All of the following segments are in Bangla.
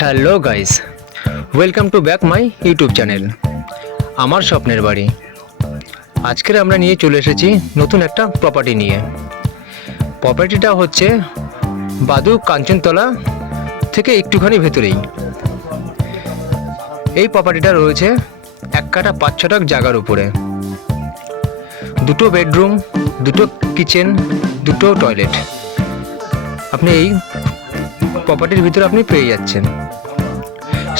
Hello guys welcome to back my YouTube channel আমার স্বপ্নের বাড়ি। আজকের আমরা নিয়ে চলে এসেছি নতুন একটা প্রপার্টি নিয়ে। প্রপার্টিটা হচ্ছে বাদু কাঞ্চনতলা থেকে একটুখানি ভেতরেই। এই প্রপার্টিটা রয়েছে এক কাটা পাঁচ ছটাক জায়গার উপরে। দুটো বেডরুম দুটো কিচেন দুটো টয়লেট আপনি এই প্রপার্টির ভিতরে আপনি পেয়ে যাচ্ছেন।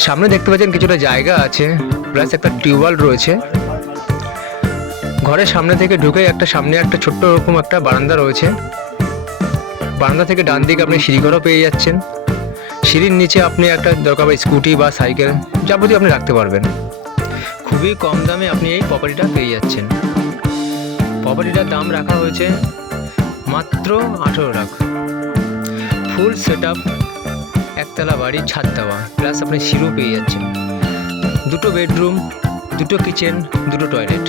সামনে দেখতে পাচ্ছেন কিছুটা জায়গা আছে প্লাস একটা টিউবওয়েল রয়েছে। ঘরের সামনে থেকে ঢুকে একটা সামনে একটা ছোট্ট রকম একটা বারান্দা রয়েছে। বারান্দা থেকে ডান দিকে আপনি সিঁড়িঘরও পেয়ে যাচ্ছেন। সিঁড়ির নিচে আপনি একটা দরকার স্কুটি বা সাইকেল যাবতীয় আপনি রাখতে পারবেন। খুবই কম দামে আপনি এই প্রপার্টিটা পেয়ে যাচ্ছেন। প্রপার্টিটার দাম রাখা হয়েছে মাত্র আঠেরো লাখ। ফুল সেট আপ একতলা বাড়ি ছাদ দেওয়া। প্লাস আপনি সিঁড়িও পেয়ে যাচ্ছেন। দুটো বেডরুম দুটো কিচেন দুটো টয়লেট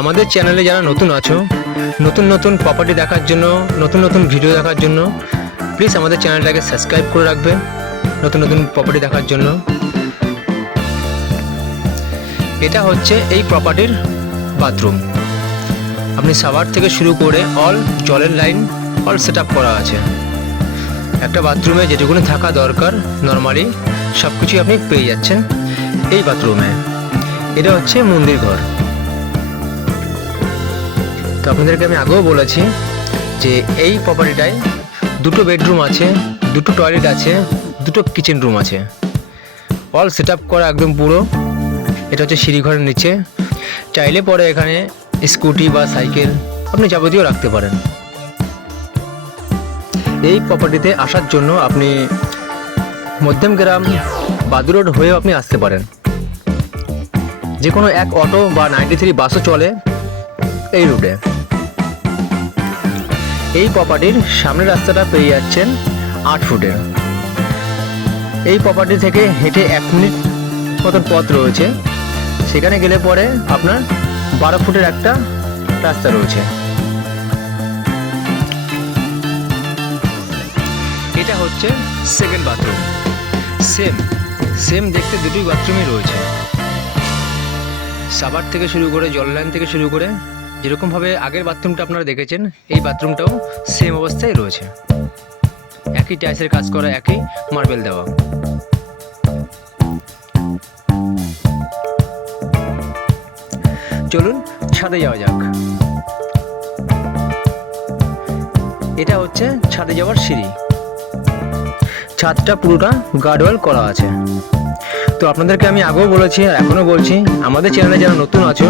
আমাদের চ্যানেলে যারা নতুন আছো, নতুন নতুন প্রপার্টি দেখার জন্য, নতুন নতুন ভিডিও দেখার জন্য প্লিজ আমাদের চ্যানেলটাকে সাবস্ক্রাইব করে রাখবে নতুন নতুন প্রপার্টি দেখার জন্য। এটা হচ্ছে এই প্রপার্টির বাথরুম আপনি সাবার থেকে শুরু করে অল জলের লাইন অল সেট করা আছে। একটা বাথরুমে যেটুকুনি থাকা দরকার নর্মালি সব কিছুই আপনি পেয়ে যাচ্ছেন এই বাথরুমে এটা হচ্ছে মন্দির ঘর। তো আপনাদেরকে আমি আগেও বলেছি যে এই প্রপার্টিটায় দুটো বেডরুম আছে, দুটো টয়লেট আছে, দুটো কিচেন রুম আছে। অল সেট আপ করা একদম পুরো। এটা হচ্ছে সিঁড়িঘরের নিচে। চাইলে পরে এখানে স্কুটি বা সাইকেল আপনি যাবতীয় রাখতে পারেন। এই প্রপার্টিতে আসার জন্য আপনি মধ্যমগ্রাম বাদু রোড হয়েও আপনি আসতে পারেন। যে কোনো এক অটো বা নাইনটি থ্রি বাসও চলে এই রুটে এই প্রপার্টির সামনের রাস্তাটা পেয়ে যাচ্ছেন আট ফুটের এই প্রপার্টি থেকে হেঁটে এক মিনিট মতন পথ রয়েছে। সেখানে গেলে পরে আপনার বারো ফুটের একটা রাস্তা রয়েছে। এটা হচ্ছে সেকেন্ড বাথরুম সেম সেম দেখতে দুটোই বাথরুমই রয়েছে। সাবার থেকে শুরু করে, জল লাইন থেকে শুরু করে যেরকমভাবে আগের বাথরুমটা আপনারা দেখেছেন, এই বাথরুমটাও সেম অবস্থায় রয়েছে। একই টাইসের কাজ করা, একই মার্বেল দেওয়া। চলুন, ছাদে যাওয়া যাক। এটা হচ্ছে ছাদে যাওয়ার সিঁড়ি। ছাদটা পুরোটা গার্ডওয়াল করা আছে। তো আপনাদেরকে আমি আগেও বলেছি আর এখনও বলছি, আমাদের চ্যানেলে যারা নতুন আছো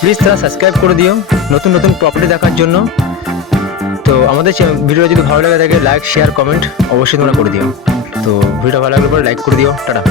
প্লিজ তারা সাবস্ক্রাইব করে দিও। নতুন নতুন প্রপার্টি দেখার জন্য। তো আমাদের ভিডিও যদি ভালো লাগে থাকে লাইক শেয়ার কমেন্ট অবশ্যই তোমরা করে দিও। তো ভিডিও ভালো লাগলে পরে লাইক করে দিও। টাটা।